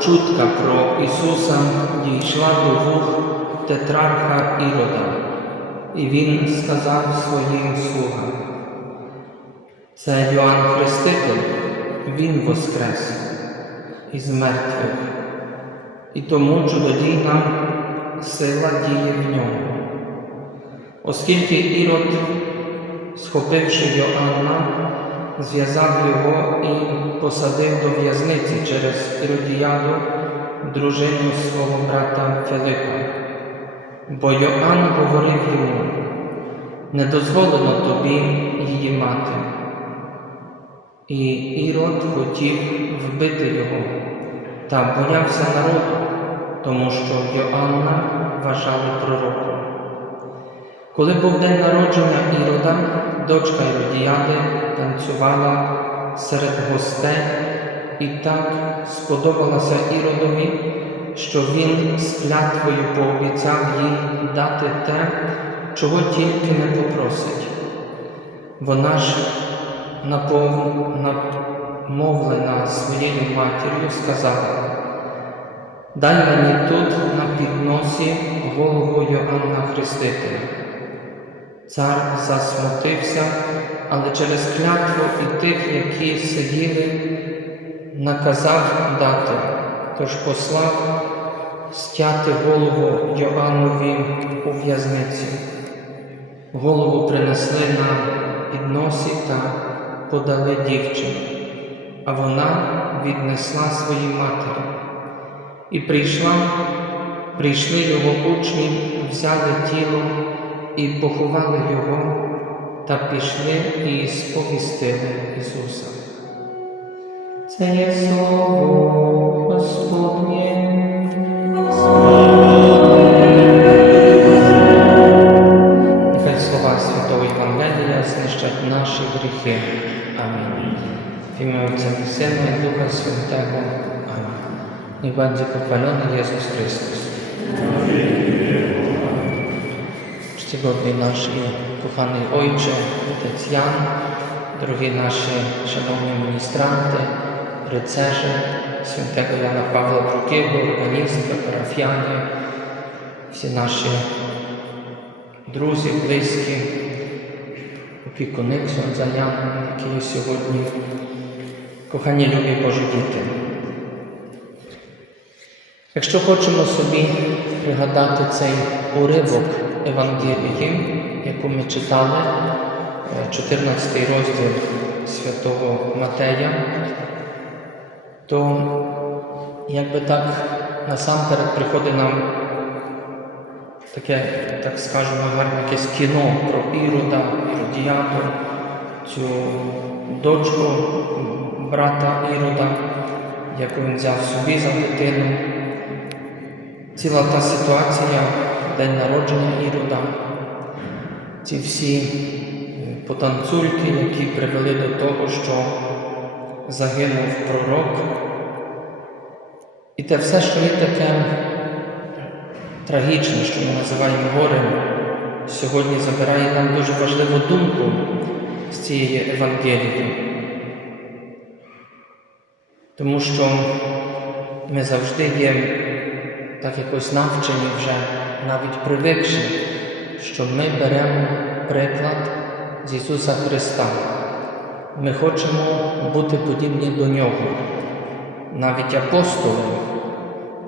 Чутка про Ісуса дійшла до вух тетрарха Ірода, і він сказав своїм слугам, це Йоанн Хреститель, Він воскрес із мертвих, і тому чудодійна сила діє в ньому. Оскільки Ірод, схопивши Йоанна, зв'язав його і посадив до в'язниці через Іродіяду, дружину свого брата Филипа. Бо Йоанн говорив йому, не дозволено тобі її мати. І Ірод хотів вбити його, та боявся народу, тому що Йоанна вважали пророком. Коли був день народження Ірода, дочка Іродіяди танцювала серед гостей і так сподобалася Іродові, що він з клятвою пообіцяв їй дати те, чого тільки не попросить. Вона ж намовлена своєю матір'ю сказала, дай мені тут на підносі голову Йоанна Хрестителя. Цар засмутився, але через клятву і тих, які сиділи, наказав дати, тож послав стяти голову Йоаннові у в'язниці. Голову принесли на підносі та подали дівчині, а вона віднесла своїй матері. І прийшла, прийшли його учні, взяли тіло і поховали його, та пішли і сповістили Ісуса. Це є слово Господнє. Нехай слова Святого Євангелія знищать наші гріхи. Амінь. В ім'я Отця і Сина і Духа Святого. Амінь. Niech będzie pochwalony Jezus Chrystus. Czcigodny nasz i kochany Ojcze, Ojciec Jan, drogi nasi szanowni ministranty, rycerze świętego Jana Pawła II, organizmy, parafianie, всі наші друзі, близькі, опікуни Ксьонза Яна, які є сьогодні, кохані любі Божі діти. Якщо хочемо собі пригадати цей уривок Евангелії, яку ми читали, е, 14 розділ святого Матея, то якби так насамперед приходить нам таке, так скажемо, гарне якесь кіно про Ірода, Іродіаду, цю дочку брата Ірода, яку він взяв собі за дитину. Ціла та ситуація, день народження Ірода, ці всі е, потанцульки, які привели до того, що загинув пророк. І те все, що є таке трагічне, що ми називаємо горем, сьогодні забирає нам дуже важливу думку з цієї Евангелії. Тому що ми завжди є так якось навчені вже, навіть привикши, що ми беремо приклад з Ісуса Христа. Ми хочемо бути подібні до Нього. Навіть апостоли,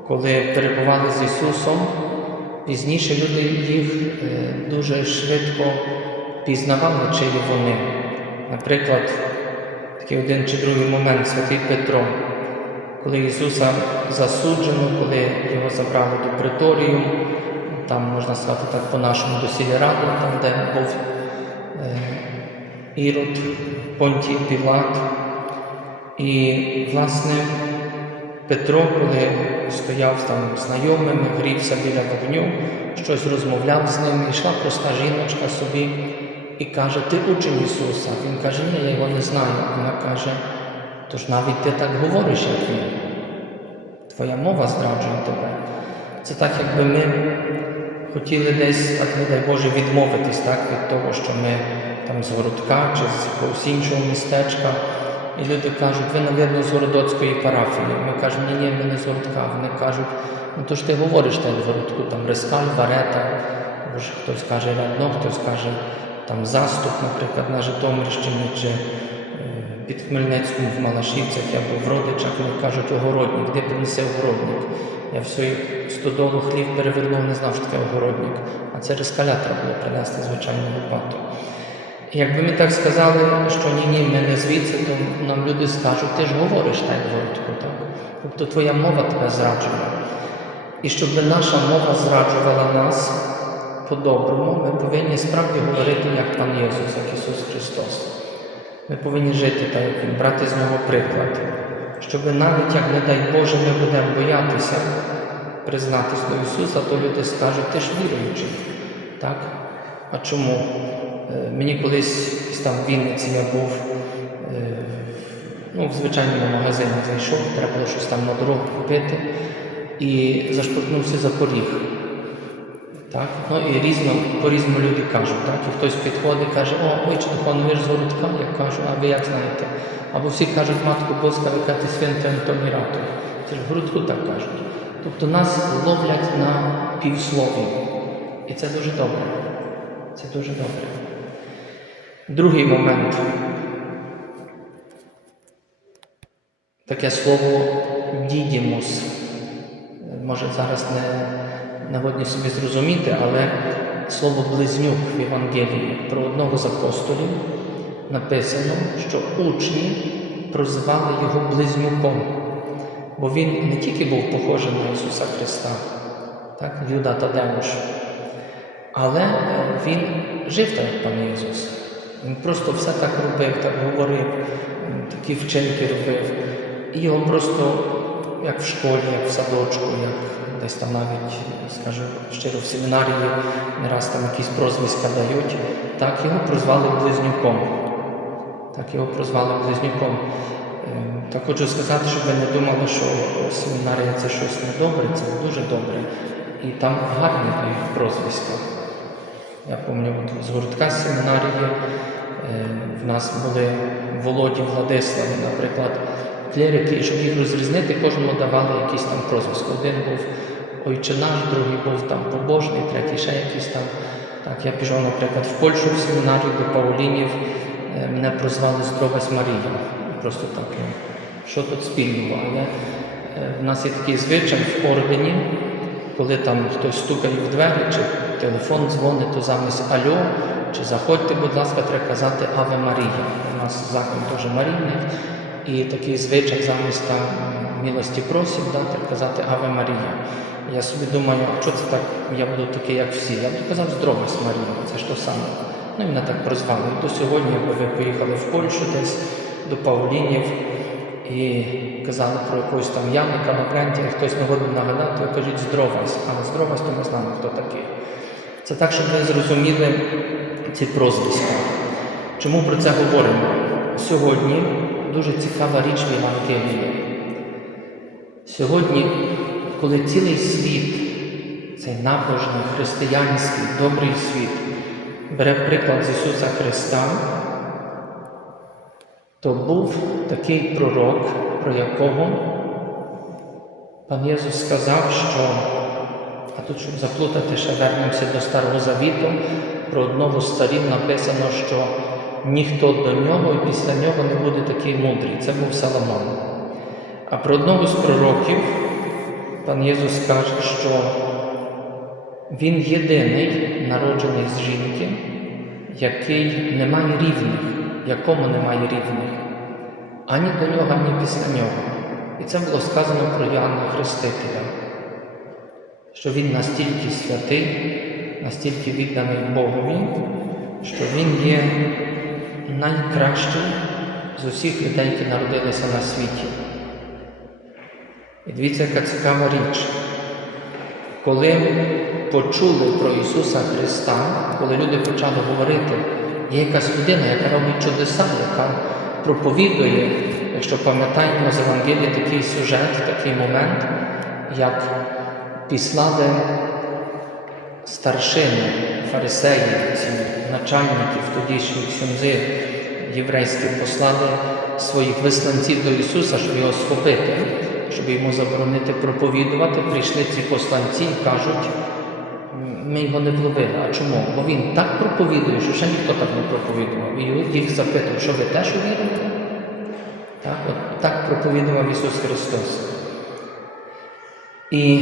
коли перебували з Ісусом, пізніше люди їх е, дуже швидко пізнавали, чиї вони. Наприклад, такий один чи другий момент святий Петро, коли Ісуса засуджено, коли його забрали до приторію, там можна сказати так по-нашому до сільраду, там де був е, Ірод, Понтій Пілат. І, власне, Петро, коли стояв там з знайомими, грівся біля вогню, щось розмовляв з ним, йшла проста жіночка собі і каже, ти учень Ісуса. Він каже, ні, я його не знаю. Вона каже, тож навіть ти так говориш, як він. Твоя мова зраджує тебе. Це так, якби ми хотіли десь, так не дай Боже, відмовитись так, від того, що ми там з городка чи з якогось іншого містечка, І люди кажуть, ви, навірно, з Городоцької парафії. Ми кажемо, ні, ні, ми не з Городка. Вони кажуть, ну то ж ти говориш так в Городку, там Рескаль, Варета, або ж хтось каже Рядно, хтось каже там Заступ, наприклад, на Житомирщині, чи е, під Хмельницьком в Малашівцях або в Родичах, вони кажуть огородник, де принесе огородник. Я всю стодолу хліб перевернув, не знав, що таке огородник. А це Рескаля треба було принести, звичайно, лопату. Якби ми так сказали, що ні, ні, ми не звідси, то нам люди скажуть, ти ж говориш так в Городку, так? Тобто твоя мова тебе зраджує. І щоб наша мова зраджувала нас по-доброму, ми повинні справді говорити, як пан Єсус, як Ісус Христос. Ми повинні жити так, як Він, брати з нього приклад. Щоб навіть, як не дай Боже, ми будемо боятися признатись до Ісуса, то люди скажуть, ти ж віруючий. Так? А чому? Е, Мені колись там в Вінниці я був е, ну, в звичайному магазині зайшов, треба було щось там на дорогу купити і заштовхнувся за поріг. Так? Ну і різно, по-різному люди кажуть. Так? І хтось підходить і каже, о, ой, чи ви з городка? Я кажу, а ви як знаєте? Або всі кажуть, Матко Боска, яка ти святий Антоній Це ж в городку так кажуть. Тобто нас ловлять на півслові. І це дуже добре. Це дуже добре. Другий момент. Таке слово дідімус. Може зараз не нагодні собі зрозуміти, але слово близнюк в Євангелії про одного з апостолів написано, що учні прозивали його близнюком, бо він не тільки був похожий на Ісуса Христа, так, Юда Тадеуш, але е, він жив так, як пан Ісус. Він просто все так робив, так говорив, такі вчинки робив. І його просто, як в школі, як в садочку, як десь там навіть, скажу щиро, в семінарії не раз там якісь прозвиська дають, так його прозвали близнюком. Так його прозвали близнюком. Ем, Так хочу сказати, щоб ви не думали, що семінарія це щось недобре, це дуже добре. І там гарні дають прозвиська. Я пам'ятаю, з городка з семінарії е, в нас були Володі Владислави, наприклад, клерики, і щоб їх розрізнити, кожному давали якісь там прозвисько. Один був Ойче наш, другий був там побожний, третій ще якийсь там. Так, я пішов, наприклад, в Польщу в семінарію до Паулінів, е, мене прозвали Здровась Марія. Просто так, ну, що тут спільного. Але е, в нас є такий звичай в ордені, коли там хтось стукає в двері, чи телефон дзвонить, то замість Альо, чи заходьте, будь ласка, треба казати Аве Марія. У нас закон теж Марійний. І такий звичай замість там милості просів, да, треба казати Аве Марія. Я собі думаю, а що це так, я буду такий, як всі. Я б казав здоровість Марія, це ж то саме. Ну і мене так прозвали. До сьогодні, якби ви поїхали в Польщу десь до Павлінів і казали про якогось там Яника на бренді, хтось не годен нагадати, то кажуть здоровість. Але здоровість, то ми знаємо, хто такий. Це так, щоб ви зрозуміли ці прозвиська. Чому про це говоримо? Сьогодні дуже цікава річ в Євангелії. Сьогодні, коли цілий світ, цей набожний, християнський, добрий світ, бере приклад з Ісуса Христа, то був такий пророк, про якого пан Єсус сказав, що, а тут, щоб заплутати, ще вернемося до Старого Завіту, про одного з царів написано, що ніхто до нього і після нього не буде такий мудрий. Це був Соломон. А про одного з пророків пан Єсус каже, що він єдиний, народжений з жінки, який не має рівних, якому немає рівних, ані до нього, ані після нього. І це було сказано про Йоанна Хрестителя, що він настільки святий, настільки відданий Богові, що він є найкращим з усіх людей, які народилися на світі. І дивіться, яка цікава річ. Коли почули про Ісуса Христа, коли люди почали говорити, є якась людина, яка робить чудеса, яка проповідує, якщо пам'ятаємо з Евангелії такий сюжет, такий момент, як післали старшини, фарисеї, ці начальників тодішніх сюнзи єврейських, послали своїх висланців до Ісуса, щоб його схопити, щоб йому заборонити проповідувати, прийшли ці посланці і кажуть, ми його не вловили. А чому? Бо він так проповідує, що ще ніхто так не проповідував. І їх запитав, що ви теж увірите? Так, от, так проповідував Ісус Христос. І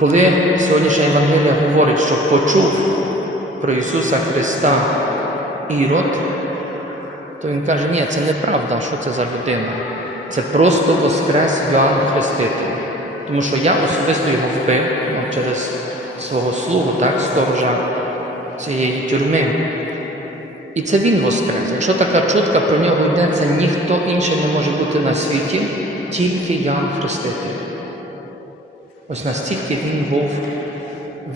коли сьогоднішня Євангелія говорить, що почув про Ісуса Христа Ірод, то він каже, ні, це неправда, що це за людина. Це просто воскрес Йоанн Хреститель. Тому що я особисто його вбив ну, через свого слугу, так, сторожа цієї тюрми. І це він воскрес. Якщо така чутка про нього йде, це ніхто інший не може бути на світі, тільки Ян Хреститель. Ось настільки він був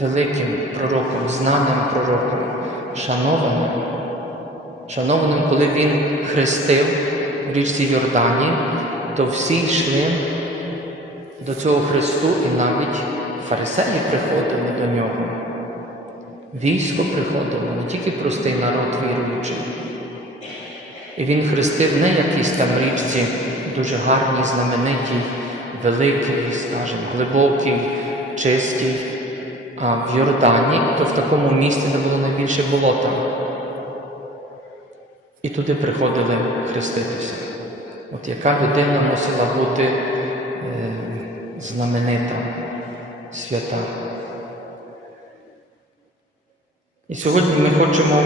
великим пророком, знаним пророком, шанованим. Шанованим, коли він хрестив в річці Йордані, то всі йшли до цього Христу, і навіть фарисеї приходили до нього. Військо приходило, не тільки простий народ віруючий. І він хрестив не якійсь там річці дуже гарній, знаменитій, великій, скажімо, глибокій, чистій, а в Йордані, то в такому місці, де було найбільше болота. І туди приходили хреститися. От яка людина мусила бути е, знаменита, свята. І сьогодні ми хочемо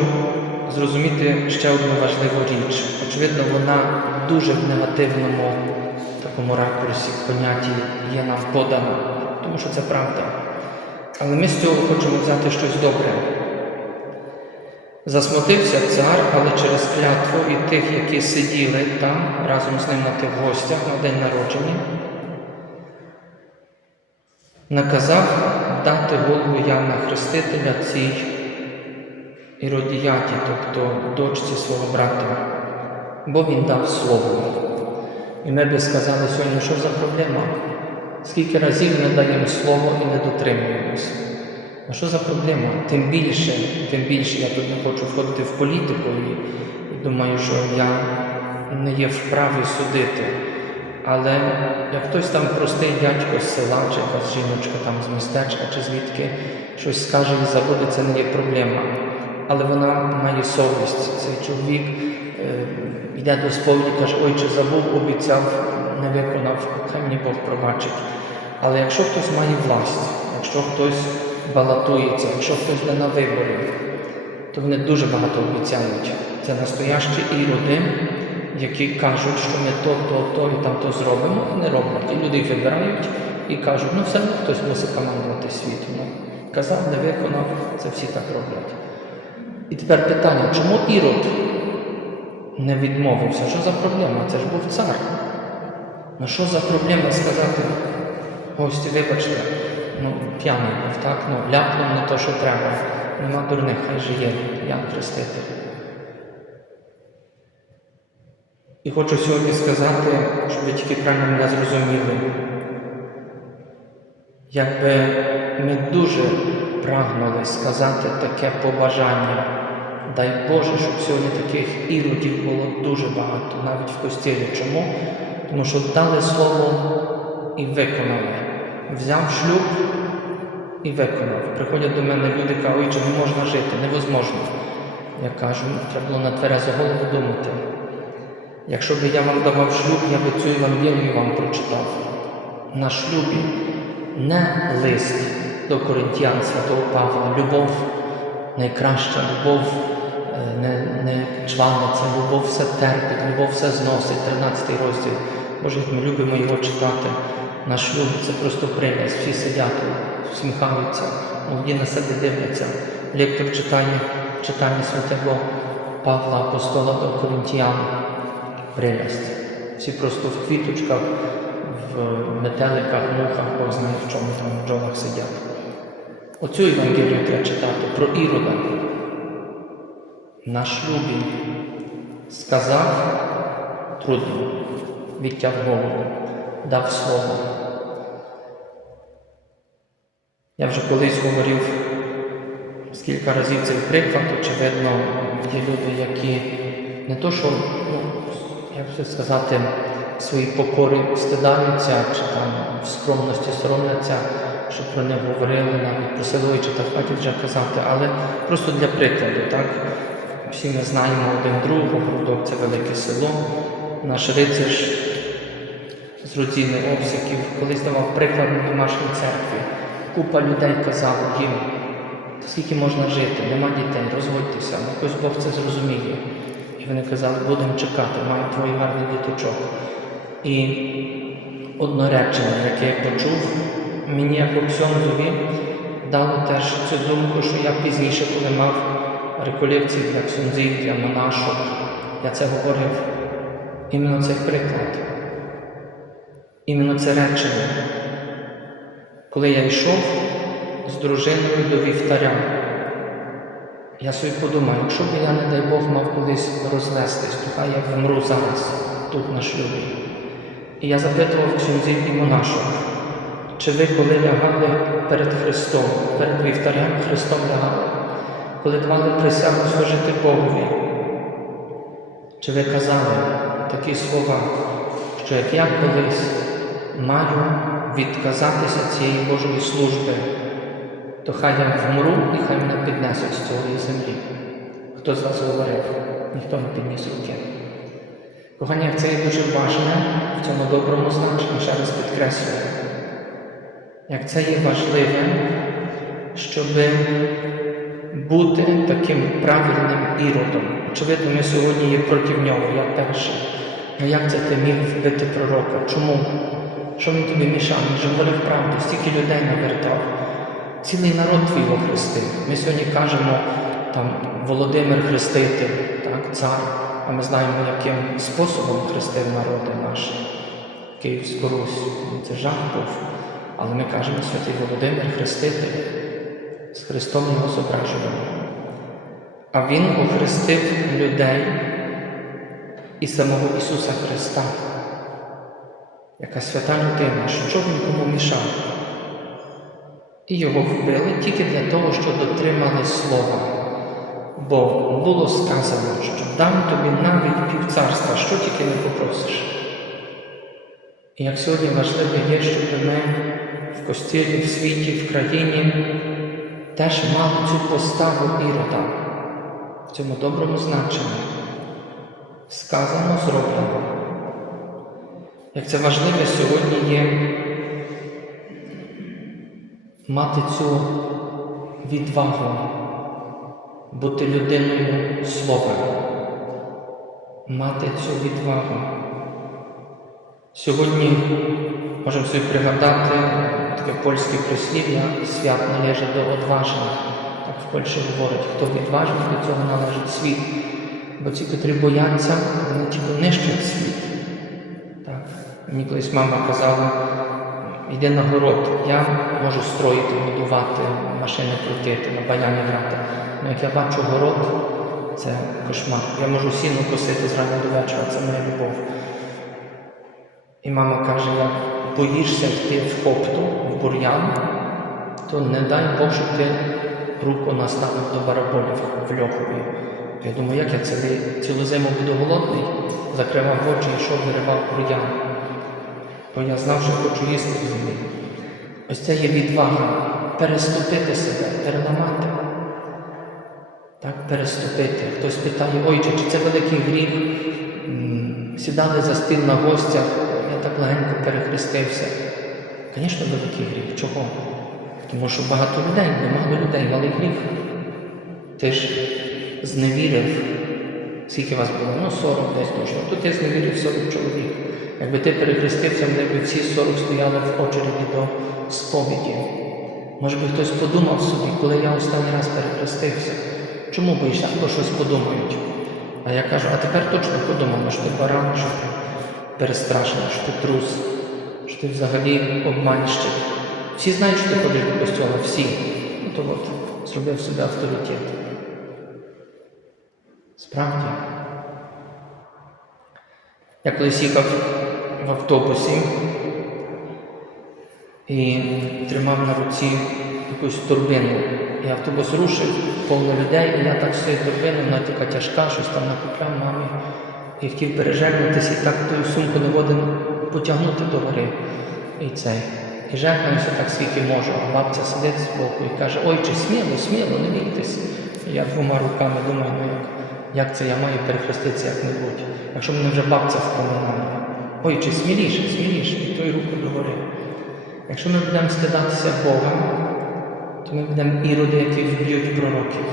зрозуміти ще одну важливу річ. Очевидно, вона дуже в негативному такому ракурсі понятті є нам подана, тому що це правда. Але ми з цього хочемо взяти щось добре. Засмутився цар, але через клятву і тих, які сиділи там разом з ним на тих гостях на день народження, наказав дати голову Яна Хрестителя цій Іродіяті, тобто дочці свого брата, бо він дав слово. І ми би сказали сьогодні, що за проблема? Скільки разів ми даємо слово і не дотримуємося? А що за проблема? Тим більше, тим більше я тут не хочу входити в політику і, думаю, що я не є вправі судити. Але як хтось там простий дядько з села, чи якась жіночка там з містечка, чи звідки щось скаже і забуде, це не є проблема. Але вона має совість. Цей чоловік йде до сповіді, каже, ой, забув, обіцяв, не виконав, хай мені Бог пробачить. Але якщо хтось має власть, якщо хтось балотується, якщо хтось йде на вибори, то вони дуже багато обіцяють. Це настоящі іроди, які кажуть, що ми то, то, то і там то зробимо, і не роблять. І люди їх вибирають і кажуть, ну все хтось мусить командувати світ. Ну, казав, не виконав, це всі так роблять. І тепер питання, чому Ірод не відмовився? Що за проблема? Це ж був цар. Ну що за проблема сказати, гості, вибачте, ну п'яний був, так? Ну, ляпнув не то, що треба. Нема дурних, хай же є, Ян Хреститель. І хочу сьогодні сказати, щоб ви тільки правильно мене зрозуміли. Якби ми дуже прагнули сказати таке побажання, дай Боже, щоб сьогодні таких іродів було дуже багато, навіть в костілі. Чому? Тому що дали слово і виконали. Взяв шлюб і виконав. Приходять до мене люди, кажуть, чи не можна жити, невозможно. Я кажу, «Ну, треба було на тверезу голову думати. Якщо б я вам давав шлюб, я би цю Євангелію вам прочитав. На шлюбі не лист до Коринтян святого Павла, любов найкраща, любов не, не чваниться, любов все терпить, любов все зносить, 13 розділ. Боже, ми любимо його читати. На шлюбі це просто прелість, всі сидять, всміхаються, молоді на себе дивляться. Лектор читає читання святого Павла Апостола до Коринтян. Прелість. Всі просто в квіточках, в метеликах, мухах, Бог знає в чому там в бджолах сидять. Оцю Євангелію треба читати про Ірода. На шлюбі сказав трудно, відтяв голову, дав слово. Я вже колись говорив скільки разів цей приклад, очевидно, є люди, які не то, що, ну, як це сказати, свої покори стидаються, чи там в скромності соромляться, щоб про них говорили, навіть просили чи так вже казати, але просто для прикладу, так? Всі ми знаємо один другого, Городок це велике село, наш рицар з родзінних обсяків колись давав приклад на домашній церкві. Купа людей казала їм, «Та скільки можна жити, нема дітей, розводьтеся, якось Бог це зрозуміє. І вони казали, будемо чекати, маю твої гарні діточок. І одне речення, яке я почув, мені як Оксьонзові дало теж цю думку, що я пізніше, коли мав реколекції для ксьонзів, для монашок, я це говорив іменно цей приклад. Іменно це речення. Коли я йшов з дружиною до вівтаря, я собі подумав, якщо б я, не дай Бог, мав колись розвестись, то хай я вмру зараз, тут на шлюбі. І я запитував ксюнзів і монашок, чи ви коли лягали перед Христом, перед вівтарем Христом лягали, коли давали присягу служити Богові, чи ви казали такі слова, що як я колись маю відказатися цієї Божої служби, то хай я вмру і хай мене піднесуть з цієї землі. Хто з вас говорив? Ніхто не підніс руки. Кохання, це є дуже важне в цьому доброму значенні, ще раз підкреслюю. Як це є важливе, щоб бути таким правильним іродом. Очевидно, ми сьогодні є проти нього, я перший. Ну як це ти міг вбити пророка? Чому? Що він тобі мішав? Він же говорив правду, стільки людей навертав. Цілий народ твій охрестив. Ми сьогодні кажемо там Володимир Хреститель, так, цар, а ми знаємо, яким способом хрестив народи наші. Київську Русь. Це жах був. Але ми кажемо святий Володимир Хреститель. З Христом його зображуємо. А Він охрестив людей і самого Ісуса Христа. Яка свята людина, що він кому мішав? І його вбили тільки для того, щоб дотримали слова. Бо було сказано, що дам тобі навіть півцарства, що тільки не попросиш. І як сьогодні важливо є, щоб ми в костілі, в світі, в країні теж мали цю поставу ірода в цьому доброму значенні. Сказано, зроблено. Як це важливо сьогодні є мати цю відвагу, бути людиною слова, мати цю відвагу. Сьогодні можемо собі пригадати таке польське прислів'я свят належить до одважних. Так в Польщі говорять, хто відважний, до цього належить світ. Бо ті, котрі бояться, вони тільки нищать світ. Так. Мені колись мама казала, йди на город, я можу строїти, будувати, машини крутити, на баяні грати. Ну як я бачу город, це кошмар. Я можу сіно косити з рана до вечора, це моя любов. І мама каже, як боїшся йти в хопту, в бур'ян, то не дай щоб ти руку наставив до бараболів в льохові. Я думаю, як я цілу зиму буду голодний, закривав очі і йшов, виривав бур'ян. Бо я знав, що хочу їсти в землі. Ось це є відвага переступити себе, переламати. Так, переступити. Хтось питає, ой, чи, це великий гріх? Сідали за стіл на гостях, легенько перехрестився. Звісно, великий гріх. Чого? Тому що багато людей, немало людей, мали гріх. Ти ж зневірив, скільки вас було? Ну, 40 десь точно. То ти зневірив 40 чоловік. Якби ти перехрестився, вони б всі 40 стояли в очереді до сповіді. Може би хтось подумав собі, коли я останній раз перехрестився. Чому боїшся, або щось подумають? А я кажу, а тепер точно подумав, що ти баран, що ти перестрашений, що ти трус, що ти взагалі обманщик. Всі знають, що ти ходиш до костюла, всі. Ну то от, зробив собі авторитет. Справді. Я колись їхав в автобусі і тримав на руці якусь турбину. І автобус рушив, повно людей, і я так з цією вона така тяжка, щось там накупляв мамі. І хотів пережегнутися, і так ту сумку не води потягнути до гори. І цей. І жегнувся так, скільки можу. А бабця сидить збоку і каже, ой, чи сміло, сміло, не бійтесь. Я двома руками думаю, ну як, як це я маю перехреститися як-небудь, якщо мене вже бабця впоминає. Ой, чи сміліше, сміліше, і той руку догори. Якщо ми будемо стидатися Бога, то ми будемо іроди, які вб'ють пророків.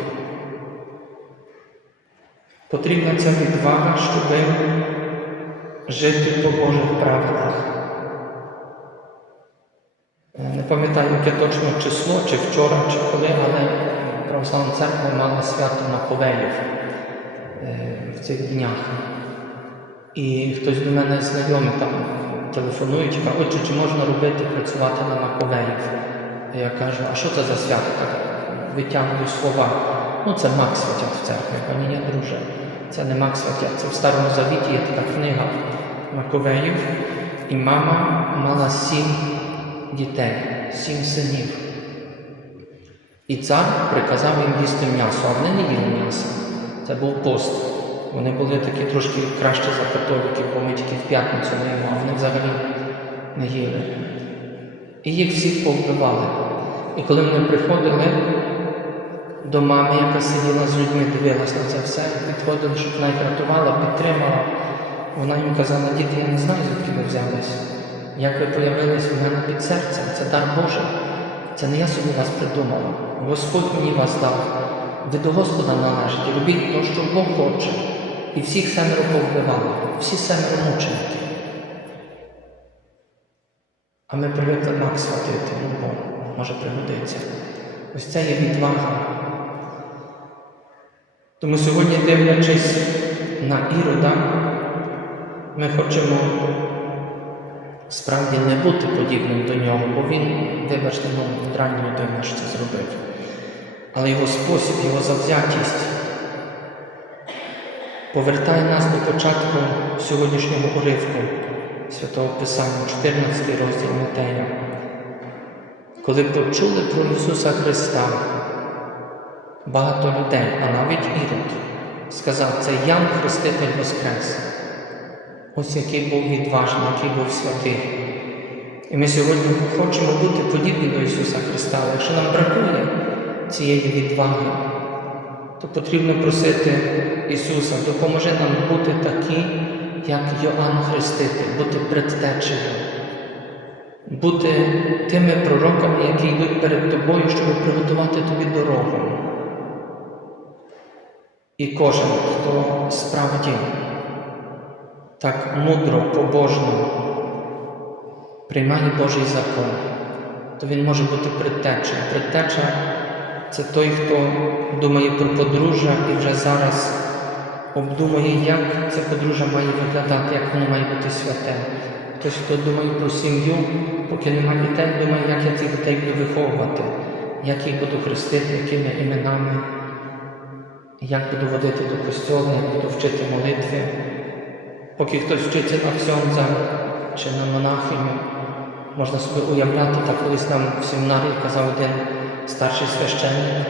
Потрібна ця відвага, щоб жити по Божих правилах. Е, Не пам'ятаю, яке точно число, чи вчора, чи коли, але Православна церква мала свято Маковеїв е, в цих днях. І хтось до мене знайомий там телефонує, чи каже, отче, чи можна робити, працювати на Маковеїв? Я кажу, а що це за свято? Витягую слова. Ну, це Мак Святят в церкві. Я кажу, ні, ні, друже, це не Мак Святят, це в Старому Завіті є така книга Маковеїв. І мама мала сім дітей, сім синів. І цар приказав їм їсти м'ясо, а вони не їли м'ясо. Це був пост. Вони були такі трошки краще за католиків, бо ми тільки в п'ятницю не їмо, а вони взагалі не їли. І їх всіх повбивали. І коли вони приходили до мами, яка сиділа з людьми, дивилась на це все, підходили, щоб вона їх рятувала, підтримала. Вона їм казала, діти, я не знаю, звідки ви взялись. Як ви появились у мене під серцем, це дар Божий. Це не я собі вас придумала. Господь мені вас дав. Ви до Господа належите, робіть те, що Бог хоче. І всіх семеро повбивали, всі семеро мученики. А ми привикли Мак святити, ну бо може пригодиться. Ось це є відвага. Тому сьогодні, дивлячись на Ірода, ми хочемо справді не бути подібним до нього, бо він, вибачте, драння людина, що це зробив. Але його спосіб, його завзятість повертає нас до початку сьогоднішнього уривку Святого Писання, 14 розділ Матея. Коли почули про Ісуса Христа, багато людей, а навіть Ірод, сказав, це Ян Хреститель Воскрес. Ось який був відважний, який був святий. І ми сьогодні хочемо бути подібні до Ісуса Христа. Якщо нам бракує цієї відваги, то потрібно просити Ісуса, допоможи нам бути такі, як Йоанн Хреститель, бути предтечею, бути тими пророками, які йдуть перед тобою, щоб приготувати тобі дорогу. І кожен, хто справді так мудро, побожно приймає Божий закон, то він може бути предтечею. Предтеча це той, хто думає про подружжя і вже зараз обдумує, як це подружжя має виглядати, як воно має бути святе. Хтось, хто думає про сім'ю, поки немає дітей, думає, як я цих дітей буду виховувати, як їх буду хрестити, якими іменами, як буду водити до костьолу, як буду вчити молитви. Поки хтось вчиться на ксьондза чи на монахиню, можна собі уявляти, так колись нам в семінарії казав один старший священник.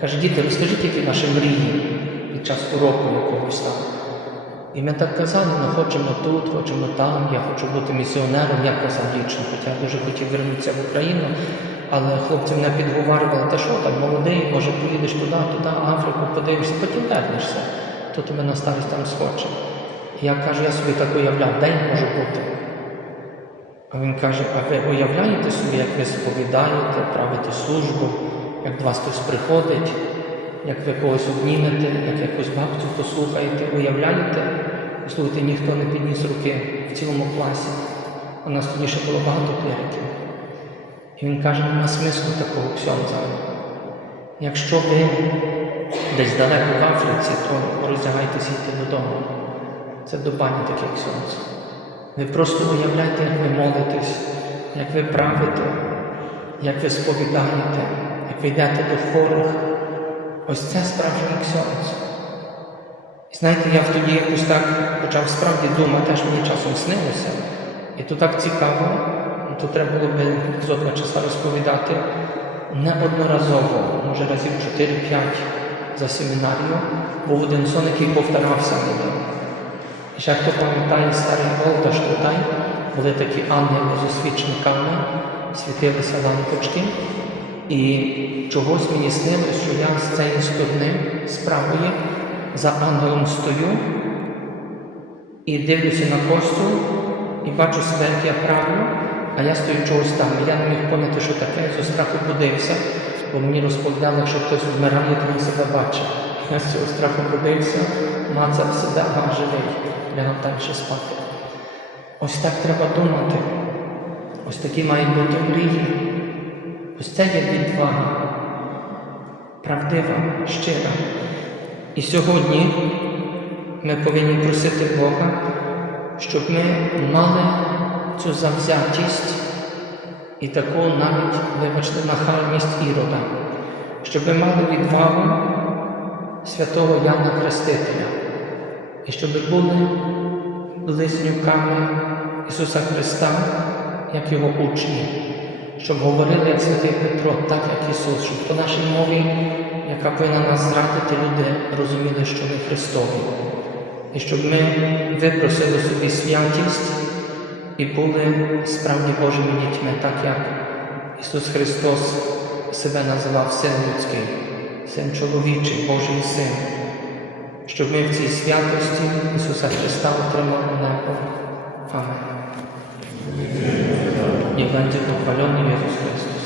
Каже, діти, розкажіть, які наші мрії під час уроку якогось там. І ми так казали, ми хочемо тут, хочемо там, я хочу бути місіонером, я казав лічно, хоча я дуже хотів вернутися в Україну, але хлопці мене підговарювали, та що там, молодий, може поїдеш туди, туди, Африку, подивишся, потім вернешся, то тебе на старість там схоче. Я кажу, я собі так уявляв, де я можу бути. А він каже, а ви уявляєте собі, як ви сповідаєте, правите службу, як до вас хтось приходить, як ви когось обнімете, як якусь бабцю послухаєте, уявляєте? Слухайте, ніхто не підніс руки в цілому класі. У нас тоді ще було багато клериків. І він каже, нема смислу такого ксьонза. Якщо ви десь далеко в Африці, то роздягайтеся йти додому. Це до пані такий ксьонз. Ви просто уявляєте, як ви молитесь, як ви правите, як ви сповідаєте, як ви йдете до хворих. Ось це справжній ксьонз. І знаєте, я тоді якось так почав справді думати, аж мені часом снилося. І то так цікаво, то треба було би зо два часа розповідати неодноразово, може разів 4-5 за семінарію, був один сон, який повторявся мені. І ще хто пам'ятає старий Волташ Тутай, були такі ангели з освічниками, світилися лампочки. І чогось мені снилось, що я з цієї сторони, з правої, за ангелом стою і дивлюся на костю, і бачу себе, як я правлю, а я стою чогось там. Я не міг поняти, що таке, зі страху будився, бо мені розповідали, якщо хтось вмирає, то він себе бачить. Я з цього страху будився, мацав себе, а живий, лягав далі спати. Ось так треба думати. Ось такі мають бути мрії. Ось це є відвага, правдива, щира. І сьогодні ми повинні просити Бога, щоб ми мали цю завзятість і таку навіть, вибачте, нахальність Ірода, щоб ми мали відвагу святого Яна Хрестителя, і щоб були близнюками Ісуса Христа, як Його учні, щоб говорили, як святий Петро, так як Ісус, щоб по нашій мові, яка повинна нас зрадити, люди розуміли, що ми Христові. І щоб ми випросили собі святість і були справді Божими дітьми, так як Ісус Христос себе називав Син людський, Син чоловічий, Божий Син, щоб ми в цій святості Ісуса Христа отримали небо. Амінь. Będzie pochwalony Jezus Chrystus.